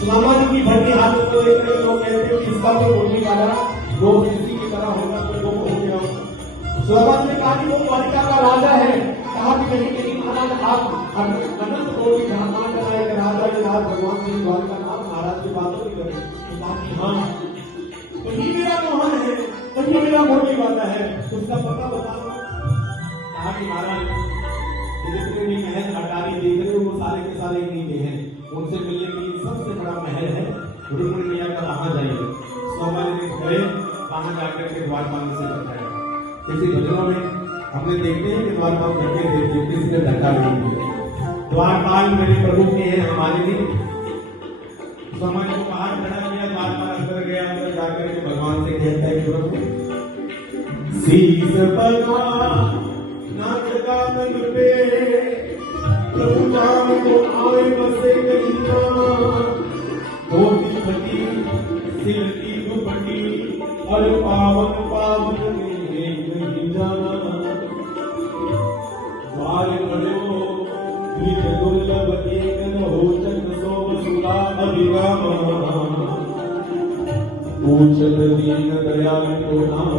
सुदामा जी की भली हालत को देख कर लोग कहते हैं कि इसका तो बोलने वाला रोज किसी की तरह होगा तो वो हो गया। सुदामा जी ने कहा कि वो द्वारिका का राजा है। कहा कि कहीं कहीं महाराज आप अनंत कोटि ब्रह्मांड का एक राजा के राज भगवान जी द्वारिका नाथ महाराज की बात नहीं करें। तो कहा कि हाँ तो ही मेरा मोहन है, तो ही मेरा मोटी वाला है, उसका पता बताओ। कहा कि महाराज जितने भी महल अटारी देख रहे हो वो सारे के सारे इन्हीं के हैं। उनसे मिलने के लिए सबसे बड़ा महल है रुक्मिणी मैया का, वहां जाइए। सोमा जी गए, वहां जाकर के द्वारपाल से बताया। किसी भजनों में हमने देखते हैं कि द्वारपाल धक्के देते, किसी ने धक्का नहीं दिया। द्वारपाल मेरे प्रभु के हैं, हमारे नहीं। सोमा जी को बाहर खड़ा किया, द्वारपाल अंदर गया, अंदर जाकर के भगवान से कहता है कि प्रभु शीश भगवान नाच गानन पे प्रभु नाम को आए बसे कहीं धोती फटी सिर की दुपट्टी और पावन पावन में नहीं जाना। द्वार बड़ो निज दुर्लभ एक न हो चंद सो वसुला अभिराम। पूछत दीन दयाल को नाम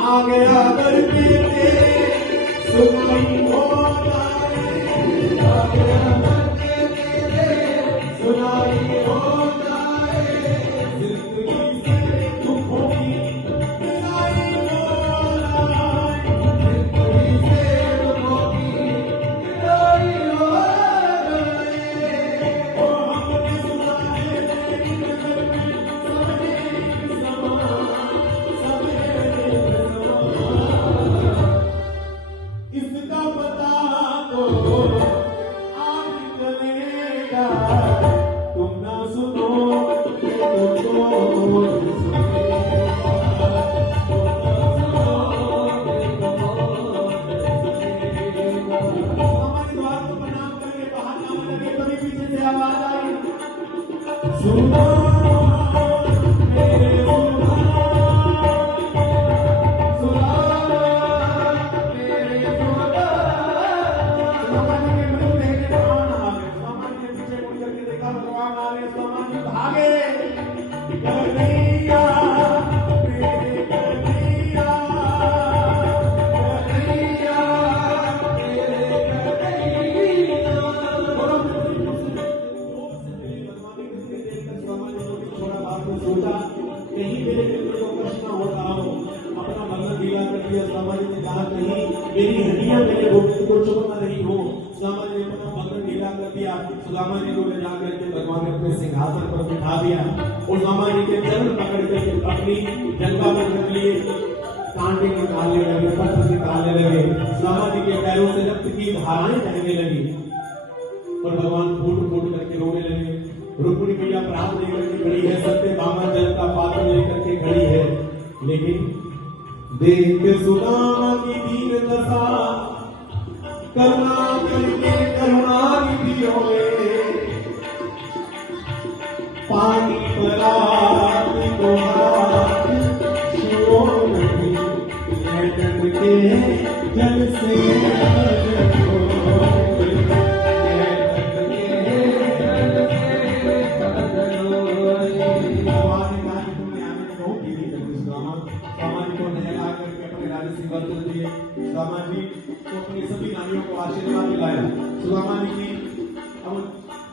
आ गया करके सुनाई हो जाए, आ गया करके सुनाई हो जाए, जिंदगी से दुखों की विदाई हो जाए, जिंदगी से दुखों की विदाई हो जाए। ओ हमने सुना है तेरी नजर में सबने समा इसका पता तो आज चलेगा, तुम ना सुनो प्रणाम करके बाहर जाने लगे, कभी पीछे से आवाज आई सुनो सोचा कहीं मेरे मित्र को कष्ट न हो रहा हो, अपना बंधन ढीला कर दिया। समाज ने कहा कहीं मेरी हड्डियां मेरे गोविंद को चुभ न रही हो। समाज ने अपना बंधन ढीला कर दिया। सुदामा जी को ले जाकर के भगवान ने अपने सिंहासन पर बिठा दिया और सुदामा जी के चरण पकड़ करके अपनी जंगा पर रख लिए। कांटे निकालने लगे, पत्थर निकालने लगे, सुदामा जी के पैरों से रक्त की धाराएं बहने लगी और भगवान फूट फूट करके रोने लगे। रुक्मिणी मैया प्राण लेकर के खड़ी है, सत्यभामा जल का पात्र लेकर के खड़ी है, लेकिन देख के सुदामा की दीन दशा करुणा करके करुणानिधि होए, पानी परात को हाथ छुओ नहीं, लटक के जल से सुदामा जी को अपनी सभी नानियों को आशीर्वाद दिलाया। सुदामा जी की अब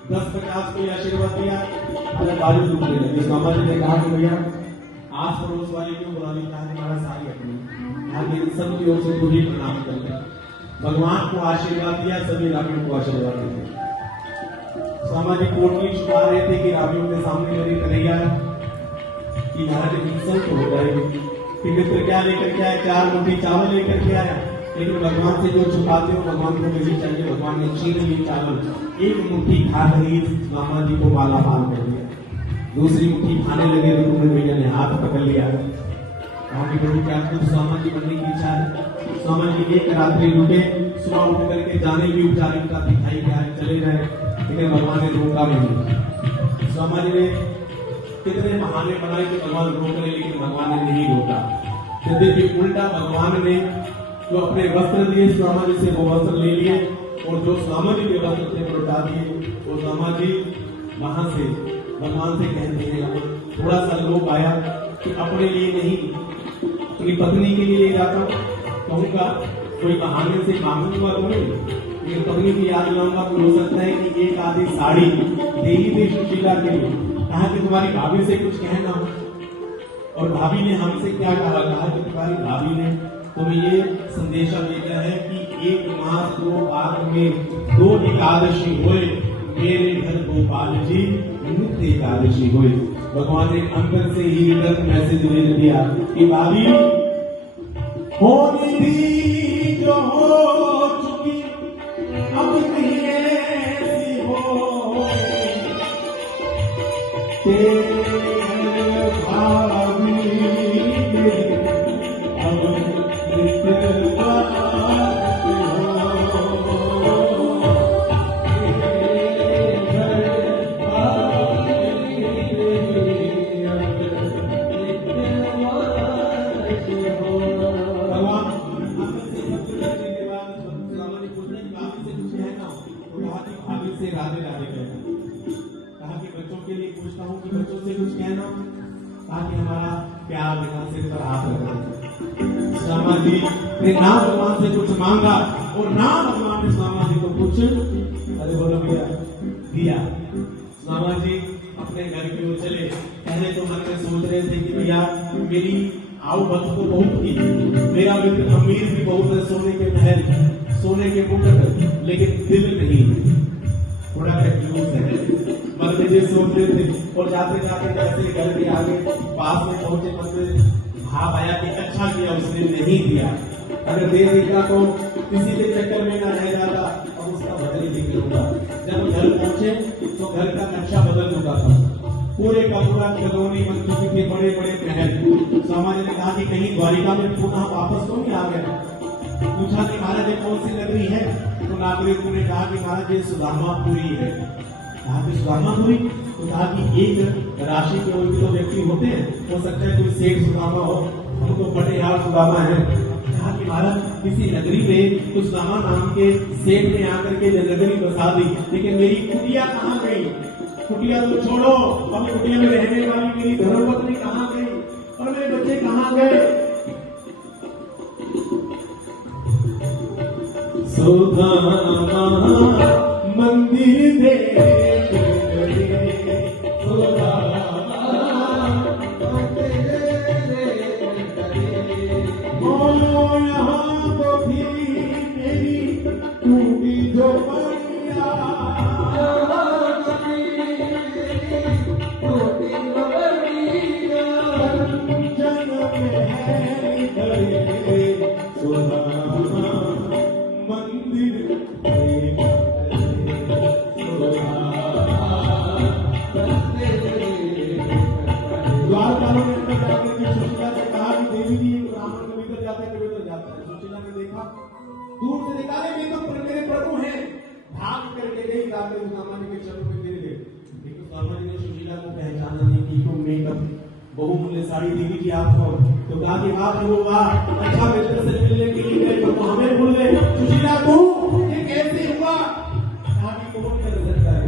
10-50 को आशीर्वाद दिया और बारिश रुकने लगी। सुदामा जी ने कहा कि भैया आस पड़ोस वाले क्यों बुरा नहीं कहा, हमारा सारी अपनी यहाँ मेरी सबकी ओर से तुझे प्रणाम करते। भगवान को आशीर्वाद दिया, सभी रामियों को आशीर्वाद दिया। सामाजिक कोटली छुपा रहे थे कि रामियों के सामने मेरी कन्हैया कि महाराज इंसल्ट हो जाएगी कि मित्र क्या लेकर के आया, 4 मुट्ठी चावल लेकर के आया, लेकिन भगवान से जो छुपाते हो भगवान को नहीं चाहिए। भगवान ने छीन ली चावल, 1 मुट्ठी खाकर ही मामा जी को माला माल कर दिया। दूसरी मुट्ठी खाने लगे तो कुंवर भैया ने हाथ पकड़ लिया, कहा कि प्रभु क्या कुछ स्वामा जी बनने की इच्छा है? स्वामा जी एक रात्रि रुके, सुबह उठ करके जाने की औपचारिकता दिखाई क्या है, चले गए, लेकिन भगवान ने रोका नहीं। स्वामा जी ने कितने बहाने बनाए कि भगवान रोक रहे, लेकिन भगवान ने नहीं रोका। यदि उल्टा भगवान ने जो अपने वस्त्र दिए स्वामा जी से, वो वस्त्र ले लिए और जो स्वामा जी के वस्त्र थे लौटा दिए। वो स्वामा जी वहां से भगवान से कहते हैं, थोड़ा सा लोभ आया कि अपने लिए नहीं अपनी पत्नी के लिए जाता हूं, कहूंगा कोई बहाने से मांगूंगा तो नहीं, लेकिन पत्नी की याद लाऊंगा तो हो सकता है कि एक आधी साड़ी दे ही दे सुशीला के लिए। कहा कि तुम्हारी भाभी से कुछ कहना हो, और भाभी ने हमसे क्या कहा? कहा कि तुम्हारी भाभी ने तुम्हें ये संदेशा भेजा है कि 1 मास 2 बार में 2 एकादशी हुए, मेरे घर गोपाल जी नित्य एकादशी हुए। भगवान ने अंदर से ही रिटर्न मैसेज दे दिया कि भाभी होने दी जो हो चुकी, अब नहीं ऐसी हो तेरे भाभी अब राधे राधे कहना। कहा कि बच्चों के लिए पूछता हूँ कि बच्चों से कुछ कहना, कहा कि हमारा प्यार दिखा, सिर पर हाथ रखना। श्यामा जी ने ना भगवान से कुछ मांगा और ना भगवान ने श्यामा जी को कुछ अरे बोलो भैया दिया। श्यामा जी अपने घर की ओर चले। पहले तो मन में सोच रहे थे कि भैया मेरी आऊ भक्त तो बहुत की, मेरा मित्र अमीर भी बहुत है, सोने के महल सोने के मुकुट, लेकिन दिल नहीं, थोड़ा कंफ्यूज है। मन में ये सोच रहे थे और जाते जाते जैसे घर के आगे पास में पहुंचे, मन में भाव आया कि अच्छा किया उसने नहीं दिया, अगर दे देता तो किसी के चक्कर में ना रह जाता और उसका बदल ही नहीं होता। जब घर पहुंचे तो घर का नक्शा बदल चुका था, पूरे का पूरा कॉलोनी बन चुकी थी, बड़े बड़े महल। समाज ने कहा कि कहीं द्वारिका में पुनः वापस तो नहीं आ गया। पूछा कि महाराज कौन सी नगरी है? तो नागरिकों ने कहा कि महाराज ये सुदामापुरी है। कहा कि सुदामापुरी? तो कहा कि एक राशि के कोई तो व्यक्ति होते हैं, हो सकता है कोई सेठ सुदामा हो, हम तो बड़े यार सुदामा है। कहा कि महाराज किसी नगरी में कुछ सुदामा नाम के सेठ ने आकर के नगरी बसा दी, लेकिन मेरी कुटिया कहाँ गई? कुटिया तो छोड़ो, अब कुटिया में रहने वाली मेरी धर्मपत्नी कहाँ गई और मेरे बच्चे कहाँ गए? सुदामा मंदिर देख गए, सुदामा बोलो यहाँ तो थी मेरी टूटी जो बढ़िया, जन्म है सुदामा मंदिर द्वारपालों ने अंदर जाकर के सुशीला से कहा कि देवी जी ब्राह्मण को भीतर जाता है, कभी तो जाता है। सुशीला ने देखा, दूर से देखा ये तो मेरे प्रभु हैं, भाग करके गई, जाकर सुदामा जी के चरणों में गिर गए। लेकिन सुदामा जी ने सुशीला को पहचाना नहीं कि तो मेकअप बहुमूल्य साड़ी देवी जी आपको, तो कहा कि वाह प्रभु वाह, अच्छा मित्र से मिलने के लिए गए तो हमें भूल गए। सुशीला को ये कैसे हुआ? कहा कि कौन कर सकता है?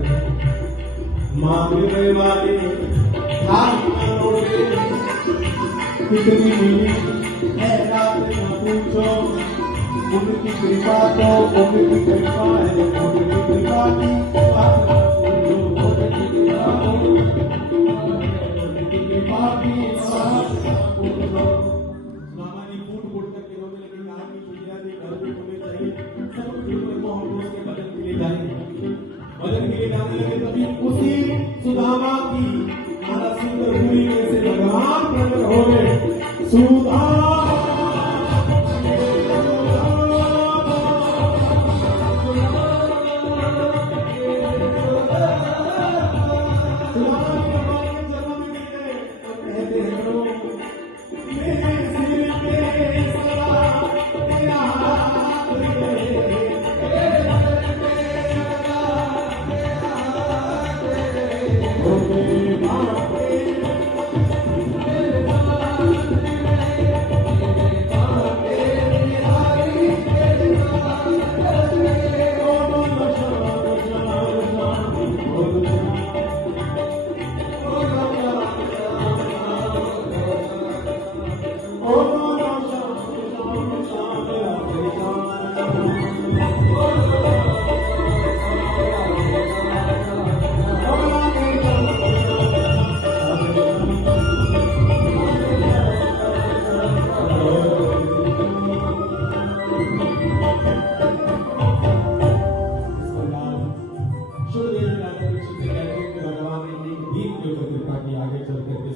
मांगने वाले कितनी मिली है रात न पूछो, उनकी कृपा तो उनकी कृपा है, उनकी कृपा की बात न पूछो, उनकी कृपा की बात न पूछो। मामा जी फूट फूट करके रोने लगे, कहा कि सुशीला जी घर पे होने चाहिए, भजन के लिए जाने लगे, तभी उसी सुदामा की माला सुंदरपुरी में से भगवान प्रकट हो गए। सुदामा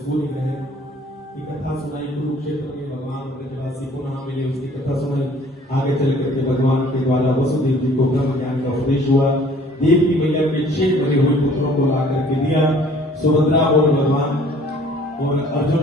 सूर्य ग्रहण की कथा सुनाई, कुरुक्षेत्र में भगवान ब्रजवासी पुनः मिले उसकी कथा सुनाई। आगे चल करके भगवान के द्वारा वसुदेव जी को ब्रह्म ज्ञान का उपदेश हुआ। देव की मैया के 6 बने हुए पुत्रों को ला करके दिया। सुभद्रा और भगवान और अर्जुन